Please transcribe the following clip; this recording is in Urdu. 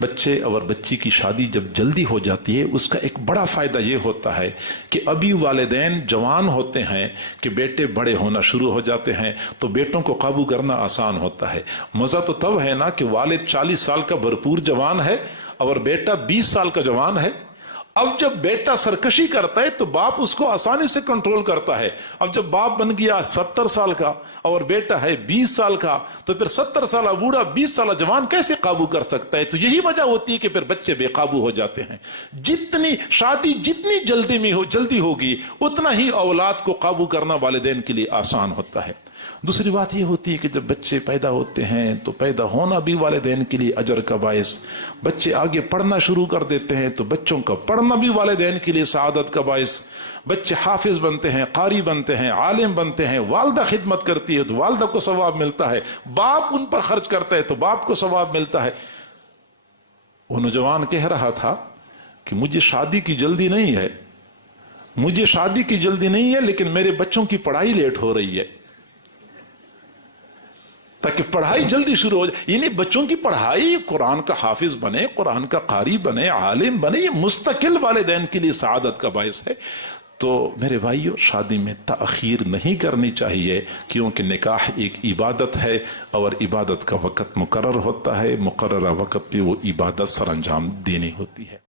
بچے اور بچی کی شادی جب جلدی ہو جاتی ہے اس کا ایک بڑا فائدہ یہ ہوتا ہے کہ ابھی والدین جوان ہوتے ہیں کہ بیٹے بڑے ہونا شروع ہو جاتے ہیں تو بیٹوں کو قابو کرنا آسان ہوتا ہے. مزہ تو تب ہے نا کہ والد 40 سال کا بھرپور جوان ہے اور بیٹا 20 سال کا جوان ہے. اب جب بیٹا سرکشی کرتا ہے تو باپ اس کو آسانی سے کنٹرول کرتا ہے. اب جب باپ بن گیا 70 سال کا اور بیٹا ہے 20 سال کا تو پھر 70 سالہ بوڑھا 20 سالہ جوان کیسے قابو کر سکتا ہے؟ تو یہی وجہ ہوتی ہے کہ پھر بچے بے قابو ہو جاتے ہیں. جتنی شادی جتنی جلدی ہوگی اتنا ہی اولاد کو قابو کرنا والدین کے لیے آسان ہوتا ہے. دوسری بات یہ ہوتی ہے کہ جب بچے پیدا ہوتے ہیں تو پیدا ہونا بھی والدین کے لیے اجر کا باعث. بچے آگے پڑھنا شروع کر دیتے ہیں تو بچوں کا پڑھنا بھی والدین کے لیے سعادت کا باعث. بچے حافظ بنتے ہیں، قاری بنتے ہیں، عالم بنتے ہیں، والدہ خدمت کرتی ہے تو والدہ کو ثواب ملتا ہے، باپ ان پر خرچ کرتا ہے تو باپ کو ثواب ملتا ہے. وہ نوجوان کہہ رہا تھا کہ مجھے شادی کی جلدی نہیں ہے، لیکن میرے بچوں کی پڑھائی لیٹ ہو رہی ہے تاکہ پڑھائی جلدی شروع ہو جائے. یعنی بچوں کی پڑھائی، قرآن کا حافظ بنے، قرآن کا قاری بنے، عالم بنے، یہ مستقل والدین کے لیے سعادت کا باعث ہے. تو میرے بھائیو، شادی میں تاخیر نہیں کرنی چاہیے کیونکہ نکاح ایک عبادت ہے اور عبادت کا وقت مقرر ہوتا ہے، مقررہ وقت پہ وہ عبادت سر انجام دینی ہوتی ہے.